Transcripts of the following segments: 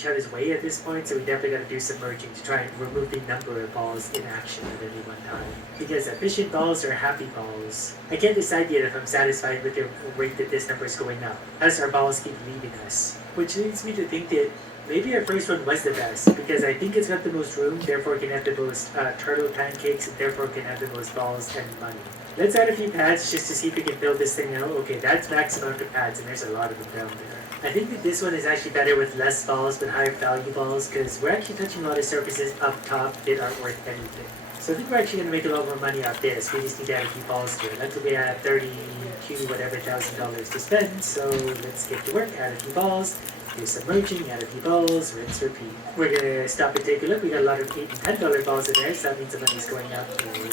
each other's way at this point, so we definitely got to do some merging to try and remove the number of balls in action at any one time. Because efficient balls are happy balls. I can't decide yet if I'm satisfied with the rate that this number is going up, as our balls keep leaving us. Which leads me to think that maybe our first one was the best, because I think it's got the most room, therefore it can have the most turtle pancakes, and therefore it can have the most balls and money. Let's add a few pads just to see if we can build this thing out. Okay, that's max amount of pads, and there's a lot of them down there. I think that this one is actually better with less balls but higher value balls, because we're actually touching a lot of surfaces up top that aren't worth anything. So I think we're actually going to make a lot more money off this. We just need to add a few balls to it. That's we have $32,000 to spend, so let's get to work, add a few balls. Do some merging, add a few balls, rinse, repeat. We're gonna stop and take a look. We got a lot of $8 and $10 balls in there, so that means the money's going up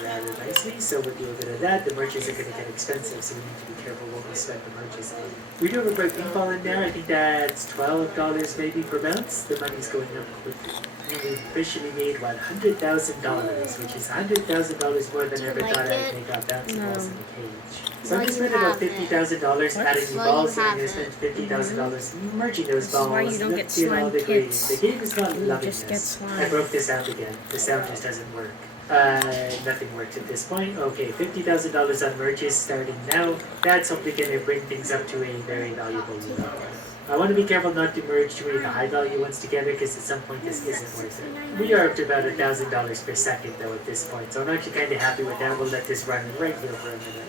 rather nicely. So we'll do a bit of that. The merges are gonna get expensive, so we need to be careful what we spend the merges on. We do have a bright pink ball in there. I think that's $12 maybe per bounce. The money's going up quickly. And we've officially made $100,000, which is $100,000 more than I ever thought I'd make off bouncy balls in the cage. So I'm going to spend about $50,000 adding new balls, and I'm going to spend $50,000 merging those balls. Why you don't get slime the kits. The game is not loving just this. get slime. I broke the sound again. The sound just doesn't work. Nothing works at this point. Okay, $50,000 on merges starting now. That's hopefully going to bring things up to a very valuable level. I want to be careful not to merge too many of the high value ones together, because at some point this isn't worth it. We are up to about $1,000 per second though at this point, so I'm actually kind of happy with that. We'll let this run right here for a minute.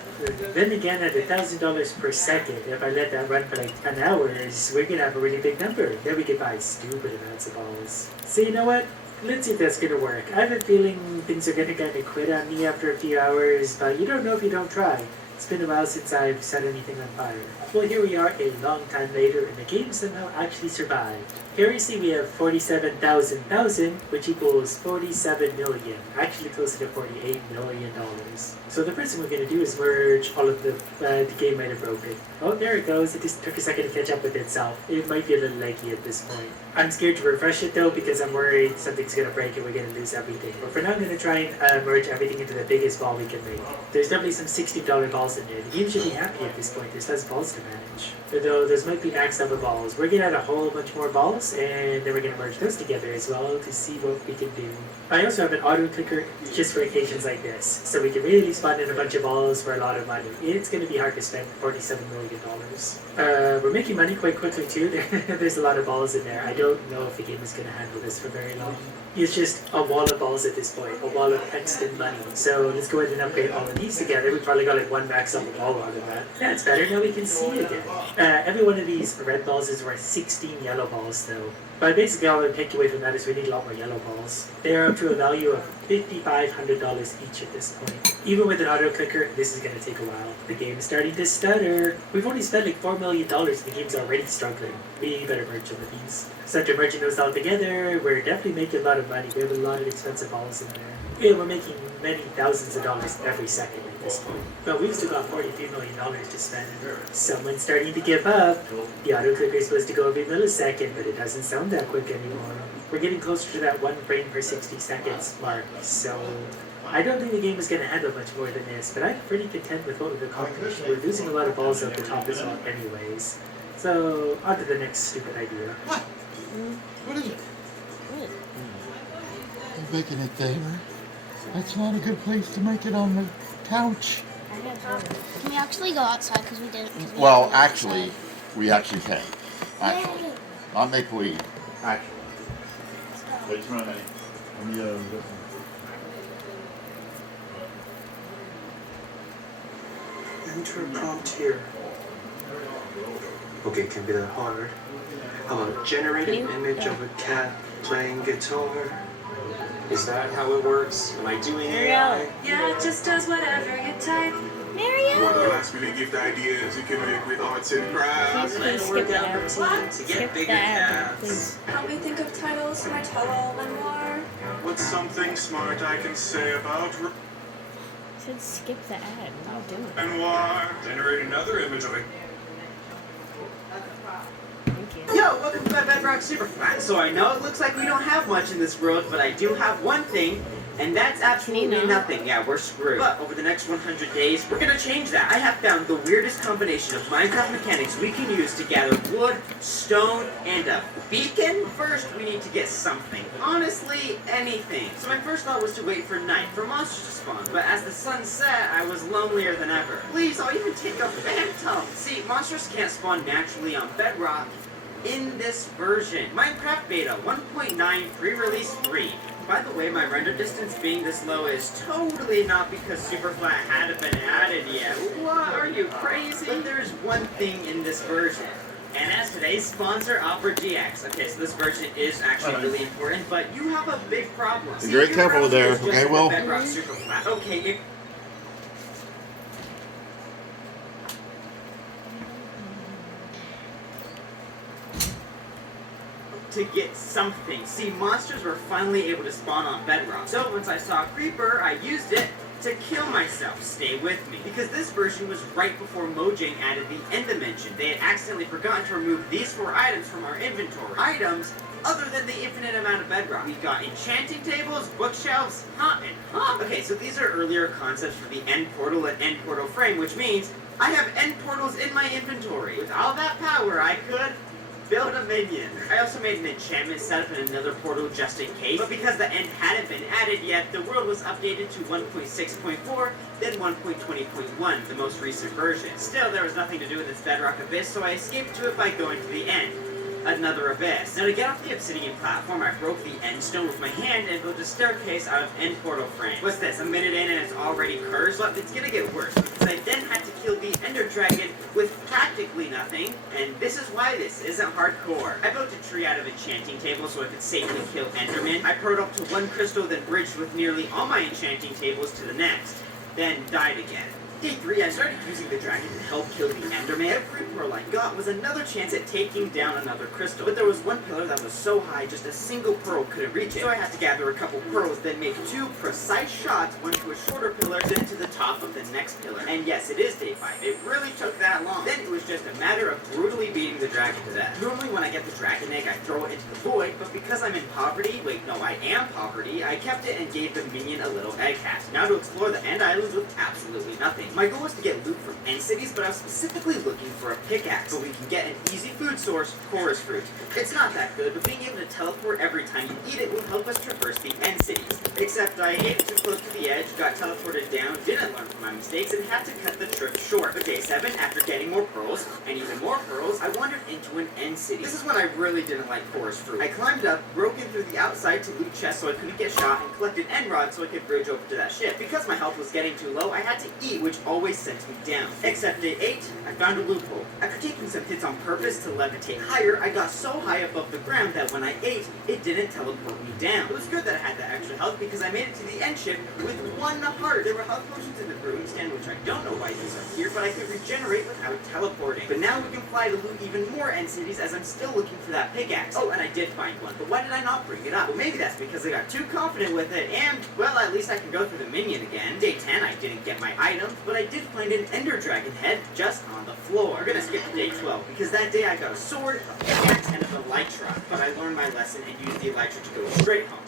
Then again, at $1,000 per second, if I let that run for like 10 hours, we're going to have a really big number. Then we can buy stupid amounts of balls. So you know what? Let's see if that's going to work. I have a feeling things are going to kind of quit on me after a few hours, but you don't know if you don't try. It's been a while since I've set anything on fire. Well, here we are a long time later, and the game somehow actually survived. Here we see we have 47,000, which equals 47 million. Actually closer to $48 million. So the first thing we're going to do is merge all of the game might have broken. Oh, there it goes. It just took a second to catch up with itself. It might be a little leggy at this point. I'm scared to refresh it though, because I'm worried something's going to break and we're going to lose everything. But for now, I'm going to try and merge everything into the biggest ball we can make. There's definitely some $60 balls in there. The game should be happy at this point. There's less balls to manage. Though those might be maxed out with balls. We're going to add a whole bunch more balls, and then we're going to merge those together as well to see what we can do. I also have an auto clicker just for occasions like this, so we can really spawn in a bunch of balls for a lot of money. It's going to be hard to spend $47 million. We're making money quite quickly too. There's a lot of balls in there. I don't know if the game is going to handle this for very long. It's just a wall of balls at this point, a wall of instant money. So let's go ahead and upgrade all of these together. We probably got like one max level ball out of that. That's better. Now we can see again. Every one of these red balls is worth 16 yellow balls though. But basically all I take away from that is we need a lot more yellow balls. They are up to a value of $5,500 each at this point. Even with an auto clicker, this is going to take a while. The game is starting to stutter. We've only spent like $4 million and the game's already struggling. We better merge some of these. So after merging those all together, we're definitely making a lot of money. We have a lot of expensive balls in there. Yeah, we're making many thousands of dollars every second at this point. But we've still got $43 million to spend. Someone's starting to give up. The auto clicker is supposed to go every millisecond, but it doesn't sound that quick anymore. We're getting closer to that 1 frame per 60 seconds mark, so I don't think the game is going to handle much more than this, but I'm pretty content with what we've accomplished. We're losing a lot of balls at the top as well anyways. So, on to the next stupid idea. What? What is it? You're making it there. That's not a good place to make it on the couch. Can we actually go outside? Because we didn't. Well, actually, we actually can. Actually. Not make believe. Actually. Wait a minute. Enter a prompt here. Okay, it can be that hard. How about generate an image of a cat playing guitar? Is that how it works? Am I doing AI? Yeah, it just does whatever you type. Mario! One class really gift ideas you can make with arts and crafts. Please skip that ad. What? Skip that ad, please. Help me think of titles for my tell-all memoir. What's something smart I can say about Should skip the ad. I'll do it. and why? Generate another image of it. Thank you. Yo, welcome to my Bedrock Superfan. So I know it looks like we don't have much in this world, but I do have one thing And that's absolutely Can you not? nothing. Yeah, we're screwed. But over the next 100 days, we're gonna change that. I have found the weirdest combination of Minecraft mechanics we can use to gather wood, stone, and a beacon. First, we need to get something. Honestly, anything. So my first thought was to wait for night for monsters to spawn. But as the sun set, I was lonelier than ever. Please, I'll even take a phantom. See, monsters can't spawn naturally on Bedrock in this version. Minecraft Beta 1.9 pre-release 3. By the way, my render distance being this low is totally not because Superflat hadn't been added yet. What? Are you crazy? But there's one thing in this version. And as today's sponsor, Opera GX. Okay, so this version is actually really important, but you have a big problem. Be very careful your there, browser is just okay, like Will? Bedrock Superflat. Okay, if to get something. See, monsters were finally able to spawn on Bedrock. So once I saw a creeper, I used it to kill myself. Stay with me. Because this version was right before Mojang added the end dimension. They had accidentally forgotten to remove these 4 items from our inventory. Items other than the infinite amount of bedrock. We got enchanting tables, bookshelves, and Okay, so these are earlier concepts for the end portal and end portal frame, which means I have end portals in my inventory. With all that power, I could build a minion. I also made an enchantment setup in another portal just in case, but because the end hadn't been added yet, the world was updated to 1.6.4, then 1.20.1, the most recent version. Still, there was nothing to do with this Bedrock Abyss, so I escaped to it by going to the end. Another abyss. Now to get off the obsidian platform, I broke the end stone with my hand and built a staircase out of end portal frame. What's this, a minute in and it's already cursed? Well, it's gonna get worse, because I then had to kill the ender dragon with practically nothing, and this is why this isn't hardcore. I built a tree out of enchanting tables so I could safely kill endermen. I proed up to 1 crystal, then bridged with nearly all my enchanting tables to the next, then died again. Day 3, I started using the dragon to help kill the Enderman. Every pearl I got was another chance at taking down another crystal. But there was one pillar that was so high, just a single pearl couldn't reach it. So I had to gather a couple pearls, then make 2 precise shots, one to a shorter pillar, then to the top of the next pillar. And yes, it is day 5. It really took that long. Then it was just a matter of brutally beating the dragon to death. Normally when I get the dragon egg, I throw it into the void, but because I'm in poverty, I am poverty, I kept it and gave the minion a little egg hatch. Now to explore the end islands with absolutely nothing. My goal was to get loot from end cities, but I was specifically looking for a pickaxe, so we can get an easy food source, chorus fruit. It's not that good, but being able to teleport every time you eat it will help us traverse the end cities. Except I ate it too close to the edge, got teleported down, didn't learn from my mistakes, and had to cut the trip short. But day 7, after getting more pearls, and even more pearls, I wandered into an end city. This is when I really didn't like chorus fruit. I climbed up, broke in through the outside to loot chests so I couldn't get shot, and collected end rods so I could bridge over to that ship. Because my health was getting too low, I had to eat, which always sent me down. Except day 8, I found a loophole. After taking some hits on purpose to levitate higher, I got so high above the ground that when I ate, it didn't teleport me down. It was good that I had that extra health because I made it to the end ship with 1 heart. There were health potions in the brewing stand, which I don't know why these are here, but I could regenerate without teleporting. But now we can fly to loot even more end cities as I'm still looking for that pickaxe. Oh, and I did find one, but why did I not bring it up? Well, maybe that's because I got too confident with it, and, well, at least I can go through the minion again. Day 10, I didn't get my items, but I did find an ender dragon head just on the floor. We're gonna skip to day 12, because that day I got a sword, a pickaxe, and an elytra. But I learned my lesson and used the elytra to go straight home.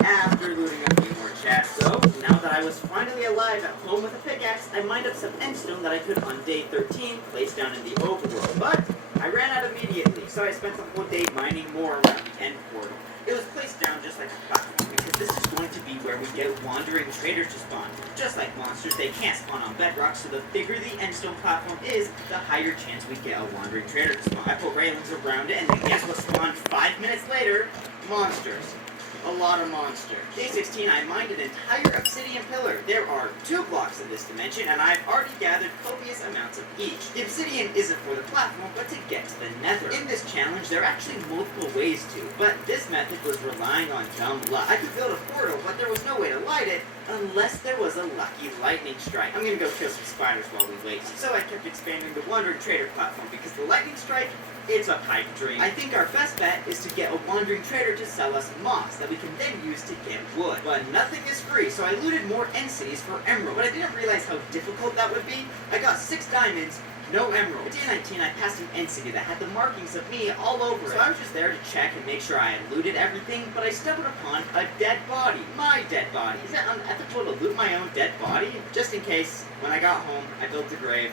After looting a few more chests. So, now that I was finally alive at home with a pickaxe, I mined up some endstone that I could on day 13 place down in the overworld. But I ran out immediately, so I spent the whole day mining more around the end portal. It was placed down just like a platform, because this is going to be where we get wandering traders to spawn. Just like monsters, they can't spawn on bedrock, so the bigger the endstone platform is, the higher chance we get a wandering trader to spawn. I put railings around it, and then guess what spawned 5 minutes later? Monsters. A lot of monsters. Day 16, I mined an entire obsidian pillar. There are 2 blocks in this dimension, and I've already gathered copious amounts of each. The obsidian isn't for the platform, but to get to the nether. In this challenge, there are actually multiple ways to, but this method was relying on dumb luck. I could build a portal, but there was no way to light it, unless there was a lucky lightning strike. I'm gonna go kill some spiders while we wait. So I kept expanding the wandering trader platform, because the lightning strike, it's a pipe dream. I think our best bet is to get a wandering trader to sell us moss that we can then use to get wood. But nothing is free, so I looted more end cities for emerald. But I didn't realize how difficult that would be. I got 6 diamonds, No emerald. Day 19, I passed an end city that had the markings of me all over it. So I was just there to check and make sure I had looted everything, but I stumbled upon a dead body. My dead body. Is it unethical to loot my own dead body? Just in case, when I got home, I built a grave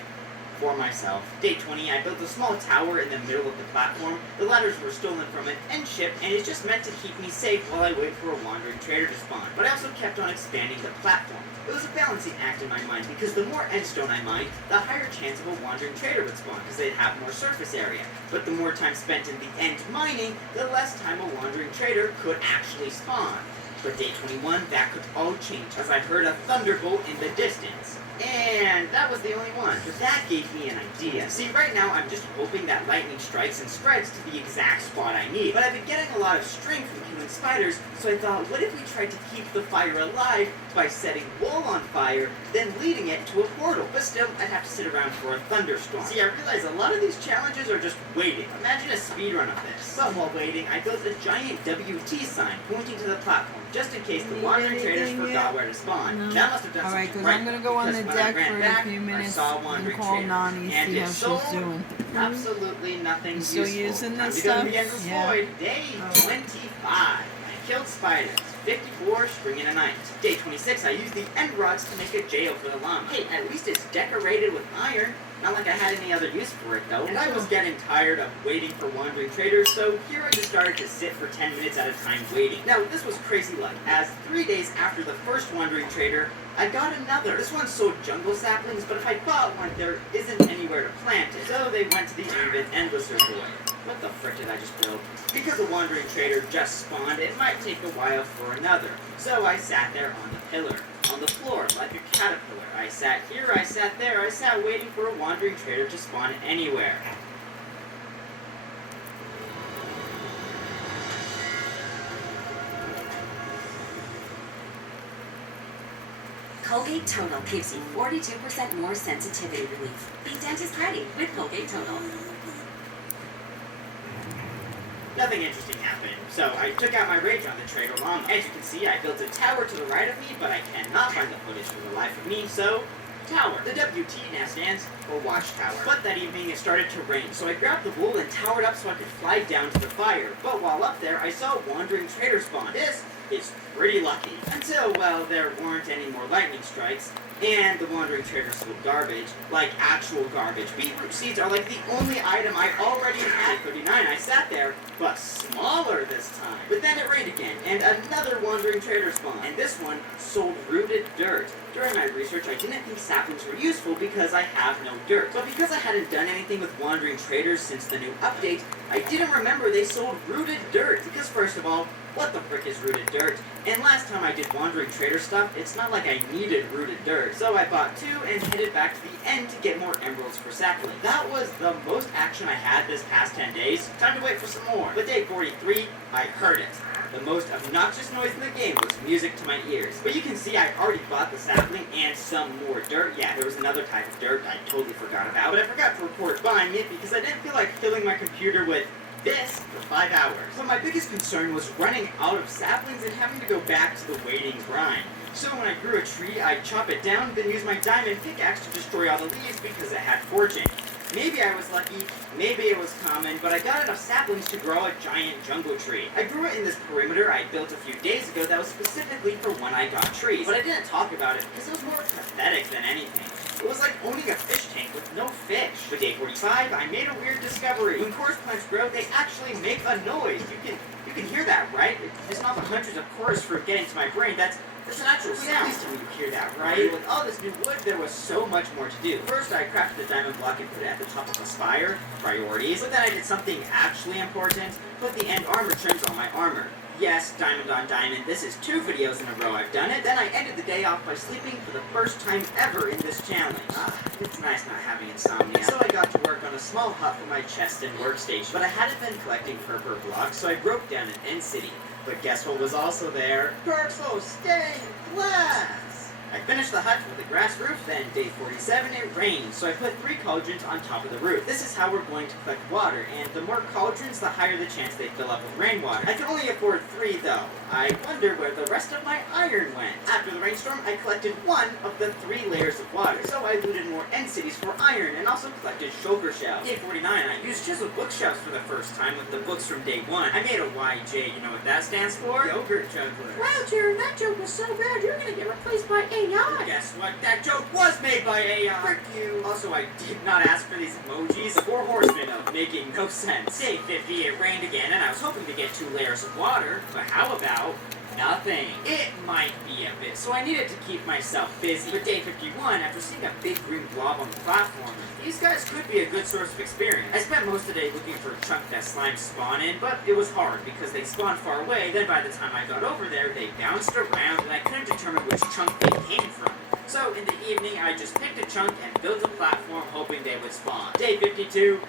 for myself. Day 20, I built a small tower in the middle of the platform. The ladders were stolen from an end ship, and it's just meant to keep me safe while I wait for a wandering trader to spawn. But I also kept on expanding the platform. It was a balancing act in my mind, because the more endstone I mined, the higher chance of a wandering trader would spawn, because they'd have more surface area. But the more time spent in the end mining, the less time a wandering trader could actually spawn. But day 21, that could all change, as I heard a thunderbolt in the distance. And that was the only one. But that gave me an idea. See, right now I'm just hoping that lightning strikes and spreads to the exact spot I need. But I've been getting a lot of strength from killing spiders, so I thought, what if we tried to keep the fire alive by setting wool on fire, then leading it to a portal? But still, I'd have to sit around for a thunderstorm. See, I realize a lot of these challenges are just waiting. Imagine a speedrun of this. But while waiting, I built a giant WT sign pointing to the platform, just in case the wandering traders forgot where to spawn. No. That must have done Alright, something because right. I'm going to go on the Because when I deck ran for back, a few I minutes saw a and wandering call trader. Nani, And see it how she's sold doing. absolutely nothing You still useful. using Time this to go to stuff? the Endless Yeah. Void. Day Oh. 25. I killed spiders. 54, string in a night. Day 26, I used the end rods to make a jail for the llama. Hey, at least it's decorated with iron. Not like I had any other use for it, though. And I was getting tired of waiting for wandering traders, so here I just started to sit for 10 minutes at a time waiting. Now, this was crazy luck, as 3 days after the first wandering trader, I got another. This one sold jungle saplings, but if I bought one, there isn't anywhere to plant it. So they went to the even endlesser void. What the frick did I just build? Because a wandering trader just spawned, it might take a while for another. So I sat there on the pillar, on the floor, like a caterpillar. I sat here, I sat there, I sat waiting for a wandering trader to spawn anywhere. Colgate Total gives you 42% more sensitivity relief. Be dentist ready with Colgate Total. Nothing interesting happened, so I took out my rage on the trader llama. As you can see, I built a tower to the right of me, but I cannot find the footage for the life of me, so tower. The WT now stands for watchtower. But that evening it started to rain, so I grabbed the wool and towered up so I could fly down to the fire. But while up there, I saw a wandering trader spawn. This is pretty lucky. Until, well, there weren't any more lightning strikes, and the wandering trader sold garbage, like actual garbage. Beetroot seeds are like the only item I already had. 39, I sat there, but smaller this time. But then it rained again, and another wandering trader spawned, and this one sold rooted dirt. During my research, I didn't think saplings were useful because I have no dirt. But because I hadn't done anything with wandering traders since the new update, I didn't remember they sold rooted dirt. Because first of all, what the frick is rooted dirt? And last time I did wandering trader stuff, it's not like I needed rooted dirt. So I bought 2 and headed back to the end to get more emeralds for sapling. That was the most action I had this past 10 days. Time to wait for some more. But day 43, I heard it. The most obnoxious noise in the game was music to my ears. But you can see I already bought the sapling and some more dirt. Yeah, there was another type of dirt I totally forgot about. But I forgot to report buying it because I didn't feel like filling my computer with this for 5 hours. But my biggest concern was running out of saplings and having to go back to the waiting grind. So when I grew a tree, I'd chop it down, then use my diamond pickaxe to destroy all the leaves because it had fortune. Maybe I was lucky, maybe it was common, but I got enough saplings to grow a giant jungle tree. I grew it in this perimeter I built a few days ago that was specifically for when I got trees. But I didn't talk about it because it was more pathetic than anything. It was like owning a fish tank with no fish. But day 45, I made a weird discovery. When chorus plants grow, they actually make a noise. You can hear that, right? It's not the hundreds of chorus fruit getting to my brain. That's an actual sound. Please tell me you hear that, right? With all this new wood, there was so much more to do. First, I crafted a diamond block and put it at the top of a spire. Priorities. But then I did something actually important. Put the end armor trims on my armor. Yes, diamond on diamond. This is 2 videos in a row I've done it. Then I ended the day off by sleeping for the first time ever in this challenge. It's nice not having insomnia. So I got to work on a small hut for my chest and workstation. But I hadn't been collecting purple blocks, so I broke down an end city. But guess what was also there? Purple stained glass! I finished the hut with a grass roof, then day 47 it rained, so I put 3 cauldrons on top of the roof. This is how we're going to collect water, and the more cauldrons, the higher the chance they fill up with rainwater. I can only afford 3 though. I wonder where the rest of my iron went. After the rainstorm, I collected 1 of the 3 layers of water, so I looted more end cities for iron and also collected shulker shells. Day 49, I used chiseled bookshelves for the first time with the books from day 1. I made a YJ, you know what that stands for? Yogurt juggler. Wow, Jared, that joke was so bad, you're gonna get replaced by AI. Guess what? That joke was made by AI. Frick you. Also, I did not ask for these emojis. 4 horsemen of making no sense. Day 50, it rained again, and I was hoping to get 2 layers of water, but how about nothing? It might be a bit, so I needed to keep myself busy. But day 51, after seeing a big green blob on the platform, these guys could be a good source of experience. I spent most of the day looking for a chunk that slimes spawn in, but it was hard because they spawned far away. Then by the time I got over there, they bounced around, and I couldn't determine which chunk they came from. So in the evening, I just picked a chunk and built a platform hoping they would spawn. Day 52,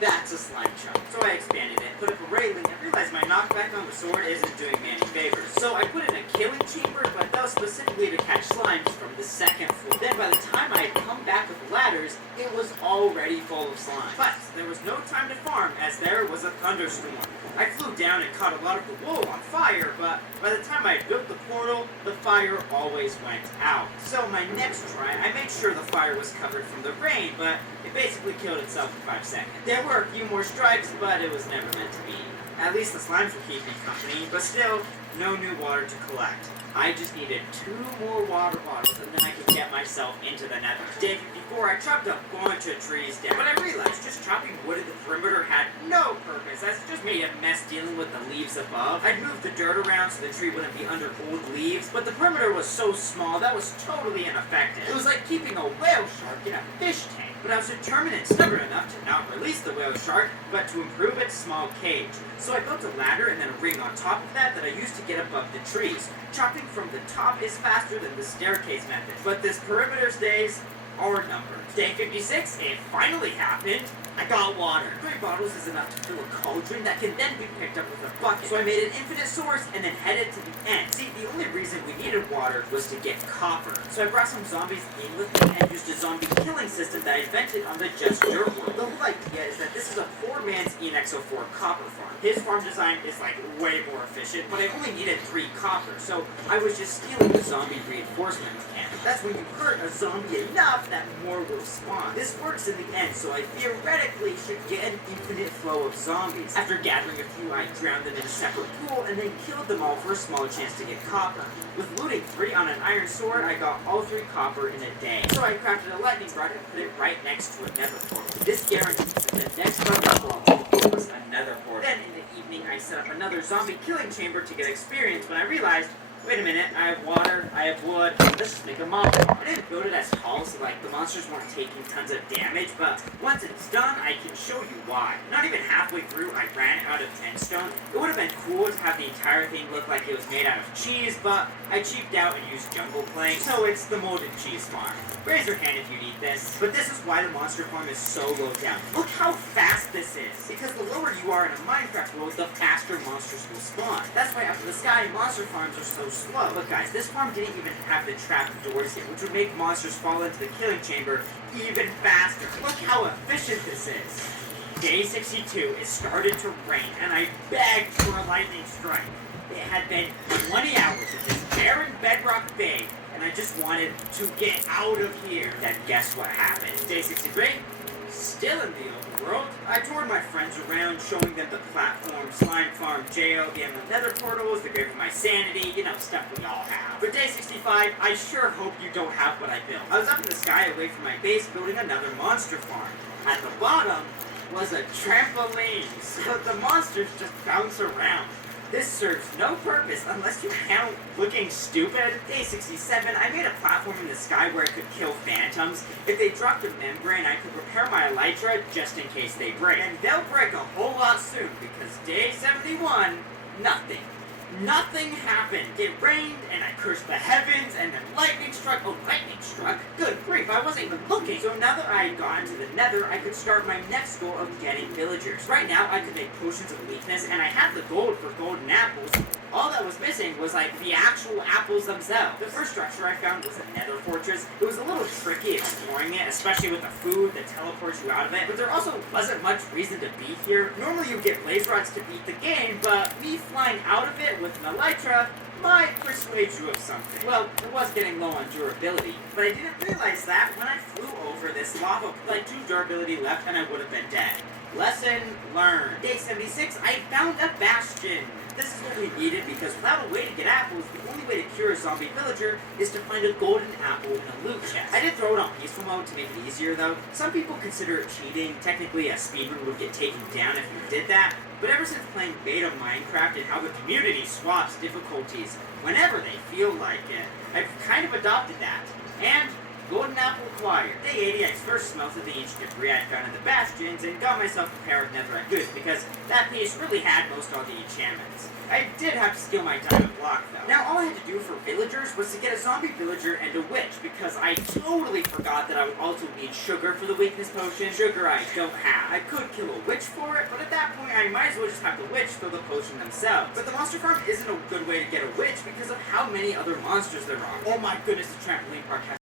that's a slime chunk. So I expanded it, put up a railing, and realized my knockback on the sword isn't doing me any favors. So I put in a killing chamber, but that was specifically to catch slimes from the 2nd floor. Then by the time I had come back with the ladders, it was already full of slime. But there was no time to farm, as there was a thunderstorm. I flew down and caught a lot of the wool on fire, but by the time I built the portal, the fire always went out. So my next try, I made sure the fire was covered from the rain, but it basically killed itself in 5 seconds. There were a few more strikes, but it was never meant to be. At least the slimes would keep me company, but still, no new water to collect. I just needed 2 more water bottles, and then I could get myself into the nether. Day 54, I chopped a bunch of trees down, but I realized just chopping wood in the perimeter had no purpose. That's just made a mess dealing with the leaves above. I'd moved the dirt around so the tree wouldn't be under old leaves, but the perimeter was so small that was totally ineffective. It was like keeping a whale shark in a fish tank. But I was determined and stubborn enough to not release the whale shark, but to improve its small cage. So I built a ladder and then a ring on top of that I used to get above the trees. Chopping from the top is faster than the staircase method, but this perimeter's days are numbered. Day 56, it finally happened. I got water. 3 bottles is enough to fill a cauldron that can then be picked up with a bucket. So I made an infinite source and then headed to the end. See, the only reason we needed water was to get copper. So I brought some zombies in with me and used a zombie killing system that I invented on the Just Dirt world. The whole idea is that this is a poor man's ENXO4 copper farm. His farm design is like way more efficient, but I only needed 3 copper, so I was just stealing the zombie reinforcement mechanic. That's when you hurt a zombie enough that more will spawn. This works in the end, so I theoretically should get an infinite flow of zombies. After gathering a few, I drowned them in a separate pool and then killed them all for a small chance to get copper. With looting 3 on an iron sword, I got all 3 copper in a day. So I crafted a lightning rod and put it right next to a nether portal. This guarantees that the next thunderstorm was another portal. Then in the evening, I set up another zombie killing chamber to get experience when I realized, wait a minute, I have water, I have wood, let's just make a mob farm. I didn't build it as tall so like the monsters weren't taking tons of damage, but once it's done, I can show you why. Not even halfway through, I ran out of endstone. It would have been cool to have the entire thing look like it was made out of cheese, but I cheaped out and used jungle plank, so it's the molded cheese farm. Raise your hand if you'd eat this. But this is why the monster farm is so low down. Look how fast this is. Because the lower you are in a Minecraft world, the faster monsters will spawn. That's why up in the sky, monster farms are so slow. Look guys, this farm didn't even have the trap doors yet, which would make monsters fall into the killing chamber even faster. Look how efficient this is. Day 62, it started to rain, and I begged for a lightning strike. It had been 20 hours of this barren bedrock bay, and I just wanted to get out of here. Then guess what happened? Day 63, still in the overworld. I toured my friends around, showing them the platform, slime farm, jail, the emerald nether portals, the grave of my sanity, you know, stuff we all have. For day 65, I sure hope you don't have what I built. I was up in the sky away from my base building another monster farm. At the bottom was a trampoline, so the monsters just bounce around. This serves no purpose unless you count looking stupid. Day 67, I made a platform in the sky where I could kill phantoms. If they dropped a membrane, I could repair my elytra just in case they break. And they'll break a whole lot soon because day 71, nothing. Nothing happened. It rained, and I cursed the heavens, and then lightning struck. Oh, lightning struck? Good grief, I wasn't even looking. So now that I had gotten to the nether, I could start my next goal of getting villagers. Right now, I could make potions of weakness, and I had the gold for golden apples. All that was missing was was like the actual apples themselves. The first structure I found was a nether fortress. It was a little tricky exploring it, especially with the food that teleports you out of it, but there also wasn't much reason to be here. Normally you get blaze rods to beat the game, but me flying out of it with an elytra might persuade you of something. Well, it was getting low on durability, but I didn't realize that when I flew over this lava, like 2 durability left and I would have been dead. Lesson learned. Day 76, I found a bastion. This is what we needed because without a way to get apples, the only way to cure a zombie villager is to find a golden apple in a loot chest. I did throw it on peaceful mode to make it easier though. Some people consider it cheating. Technically, a speedrun would get taken down if you did that. But ever since playing beta Minecraft and how the community swaps difficulties whenever they feel like it, I've kind of adopted that. And golden apple acquired. Day 80, I first smelted the ancient debris I found in the bastions and got myself a pair of netherite boots because that piece really had most all the enchantments. I did have to steal my diamond block though. Now all I had to do for villagers was to get a zombie villager and a witch because I totally forgot that I would also need sugar for the weakness potion. Sugar I don't have. I could kill a witch for it, but at that point I might as well just have the witch fill the potion themselves. But the monster farm isn't a good way to get a witch because of how many other monsters there are. Oh my goodness, the trampoline park has